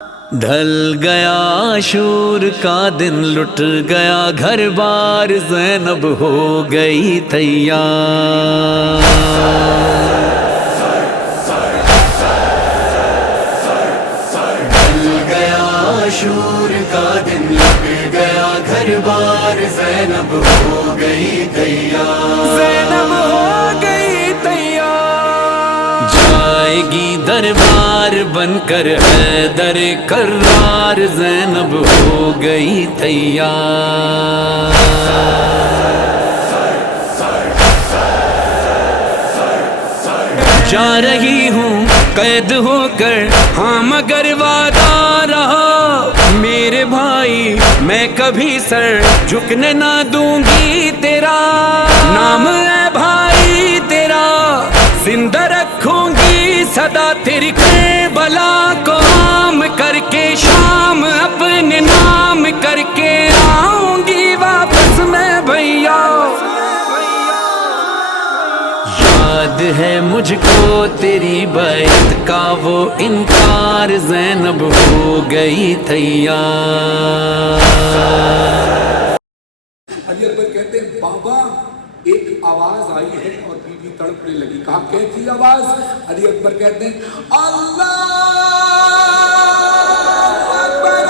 ढल गया शूर का दिन, लुट गया घर बार, ज़ैनब हो गई तैयार। ढल गया शूर का दिन, लुट गया घर बार, ज़ैनब हो गई तैयार। ज़ैनब हो गई तैयार, जाएगी दरबार बनकर हैदर कर्रार, ज़ैनब हो गई तैयार। जा रही हूँ कैद होकर, हाँ मगर वादा रहा मेरे भाई, मैं कभी सर झुकने ना दूंगी तेरा। नाम है भाई तेरा, जिंदा रखूंगी सदा तेरी करबला को आम करके, शाम अपने नाम करके आऊंगी वापस मैं भैया। याद है मुझको तेरी बैत का वो इनकार, ज़ैनब हो गई तैयार। अली अकबर कहते हैं बाबा एक आवाज आई है और बीबी तड़पने लगी। कहा कैसी आवाज? अली अकबर कहते हैं अल्लाह अकबर,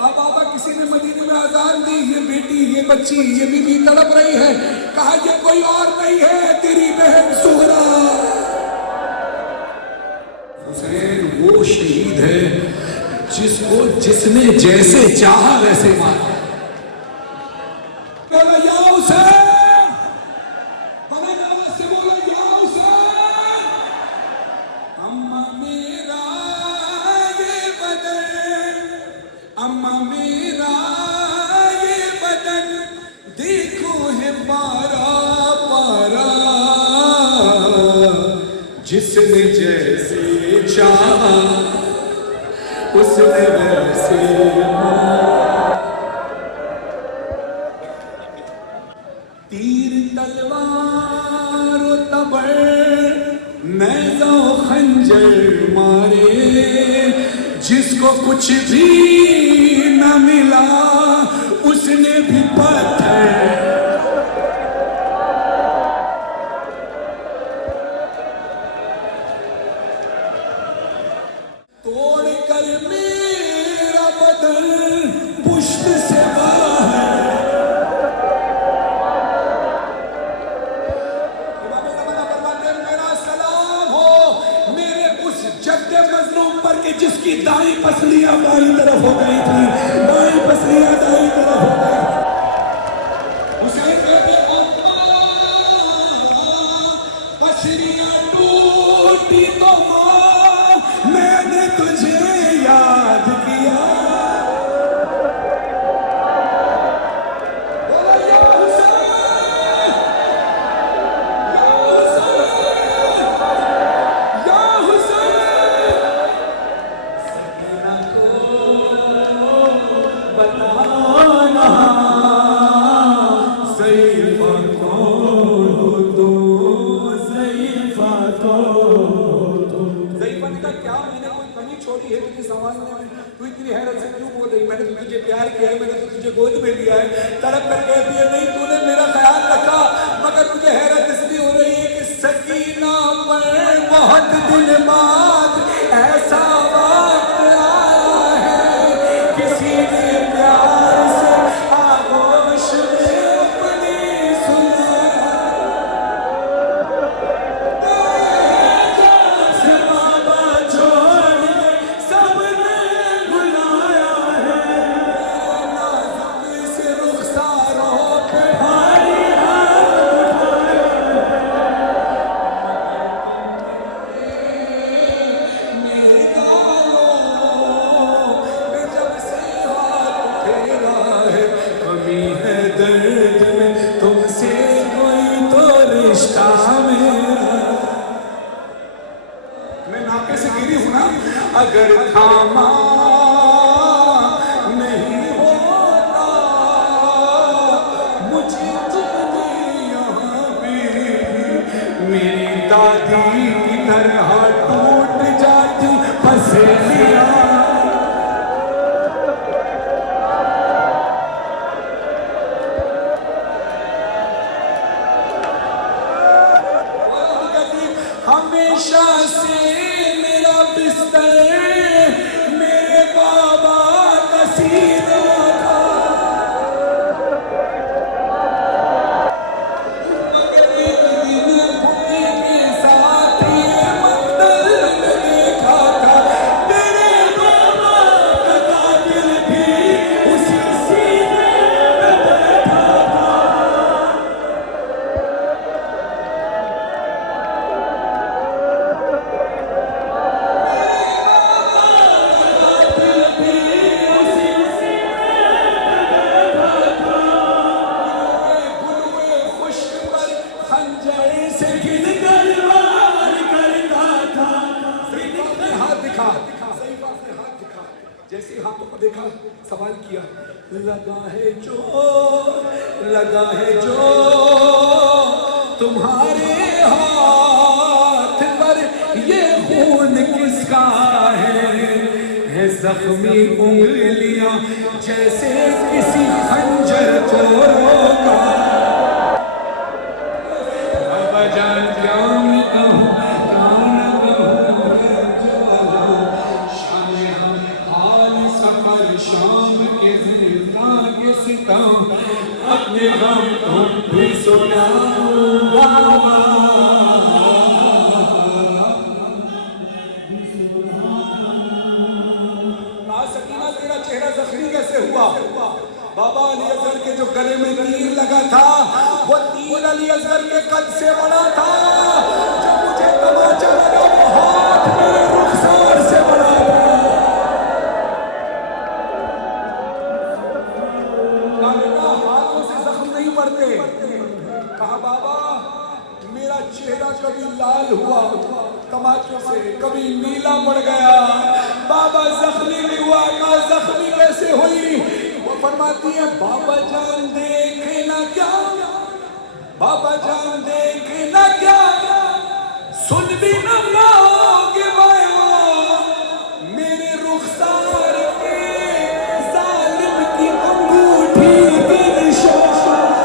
बाबा किसी ने मदीने में अजान दी, ये बेटी ये बच्ची ये बीबी तड़प रही है। कहा ये कोई और नहीं है तेरी बहन सुहरा। हुसैन वो शहीद है जिसको जिसने जैसे चाहा वैसे मारा। या हुसैन, बड़ी आवाज से बोलो या हुसैन। अम्मा मेरा ये बदन, अम्मा मेरा ये बदन, देखो है पारा पारा, जिसने जैसे चाहा उसने वैसे तीर तलवार तबर नेज़ा खंजर मारे, जिसको कुछ भी न मिला उसने भी पत्थर। तोड़ कर मेरा बदन पुष्प से बाहर, मेरा सलाम हो मेरे उस जद्दे मजलूम पर के जिसकी दाई पसलियां बाईं तरफ हो गई थी, बाईं पसलियां दाईं तरफ हो गई। हुसैन कहते पसलियां टूटी तो मैंने तुझे याद किया। या हुसैन, या हुसैन, या हुसैन, सकीना को बताना ज़ैफ़ा को तो, ज़ैफ़ा को तो। ज़ैफ़ा ने कहा क्या मैंने कोई कमी छोड़ी है तुझे संभालने में? तू इतनी हैरत से क्यों बोल रही? मैंने तुझे प्यार किया है, मैंने तो तुझे गोद में लिया है। तड़प कर कहती है नहीं तूने मेरा ख्याल रखा, मगर मुझे हैरत इसलिए हो रही है कि सकीना पर बहुत दिन बाद ऐसा वक्त आया है, किसी ने प्यार से आगोश में अपनी सुनाया। बाबा छोड़ सबने बुलाया है, नाज़ुक से रुखसारों पे भारी हाथ उठाया मेरे गालों में जब से हाथ फेरा है, कमी है दर्द में तुमसे कोई तो रिश्ता मेरा। मैं नाके से गिरी हूं ना, अगर थामा नहीं होता मुझे दादी की तरह टूट जाती पसलियां। हमेशा से मेरा बिस्तर मेरे बाबा का सीना था, मगर एक दिन खुदी के साथ ये मंदिर में देखा था, मेरे बाबा का कातिल भी उसी सीने में बैठा था। जैसे हाथों को देखा, सवाल किया, लगा है जो तुम्हारे हाथ पर, ये खून किसका है जख्मी उंगलियां जैसे किसी खंजर को रोका। बाबा जान क्या मैं कहूँ, शाम के जिंदा के सितम अपने गम तुम भी सुनाऊंगा। सकीना तेरा चेहरा जख्मी कैसे हुआ? बाबा अली असगर के जो गले में तीर लगा था, वो तीर अली असगर के कद से बड़ा था। जो मुझे तमाचा लगा वो हाथ मेरे रुखसार से बड़ा था। हाथों से जख्म नहीं पड़ते। कहा बाबा मेरा चेहरा कभी लाल हुआ तमाचों से, कभी नीला पड़ गया। बाबा जख्मी भी हुआ। कहा जख्मी कैसे हुई? वो फरमाती है बाबा जान देखे ना क्या, बाबा जान देखे ना क्या, सुन भी न पाओगे बयां मेरे रुखसार पे जालिम की अंगूठी के निशान।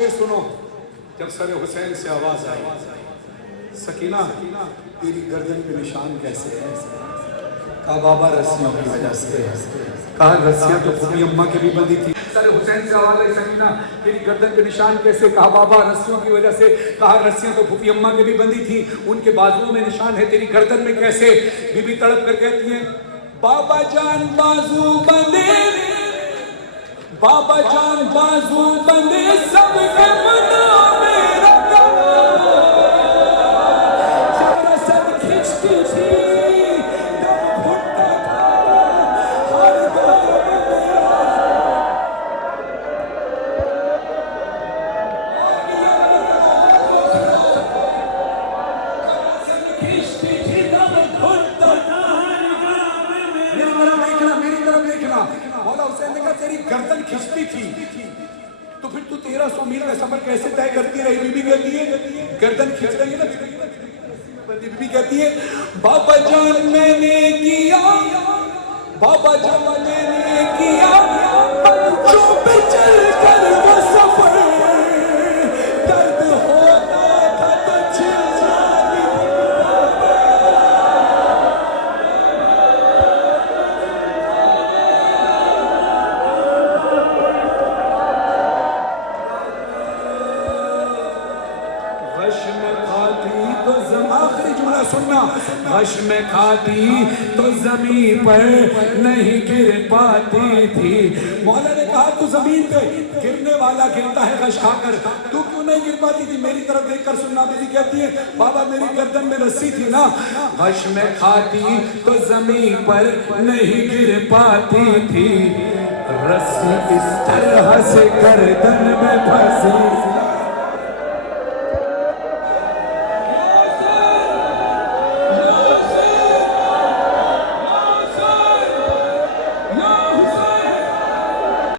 ये सुनो, जब सर हुसैन से आवाज आई, सकीना तेरी गर्दन पे निशान कैसे है? कहा बाबा रस्सियों की वजह से। कहा रस्सियां तो फूफी अम्मा की भी बंधी थी। सर हुसैन से आवाज आई, सकीना तेरी गर्दन पे निशान कैसे? कहा बाबा रस्सियों की वजह से। कहा रस्सियां तो फूफी अम्मा की भी बंधी थी, उनके बाजुओं में निशान है, तेरी गर्दन में कैसे? बीबी तड़प कर कहती है बाबा जान बाजू बंधे, बाबा जान बाजू बंधे सबके मना मेरा खिंचती थी, दम घुटता था हर दम मेरा। खिंचती थी, दम घुटता था हर दम मेरा। मेरी तरफ देखना। मौला हुसैन ने कहा तेरी गर्दन खिंचती थी, तो फिर तू 1300 मील का सफर कैसे तय करती रही? बीबी कहती है गर्दन खिंच रही है ना। बीबी कहती है बाबा जान मैंने किया, बाबा जान मैंने किया पंचों पे चल कर वो सफर, दर्द होता था तो चिल्लाती आखिरी जुमला सुनना, गश में खाती तो जमीन पर नहीं गिर पाती थी। मौला ने कहा तू जमीन पे गिरने वाला गिरता है गश खाकर, तू क्यों नहीं गिर पाती थी? मेरी तरफ देखकर सुनना। बीवी कहती है बाबा मेरी गर्दन में रस्सी थी ना, गश में खाती तो जमीन पर नहीं गिर पाती थी, रस्सी इस तरह से गर्दन में फंसी।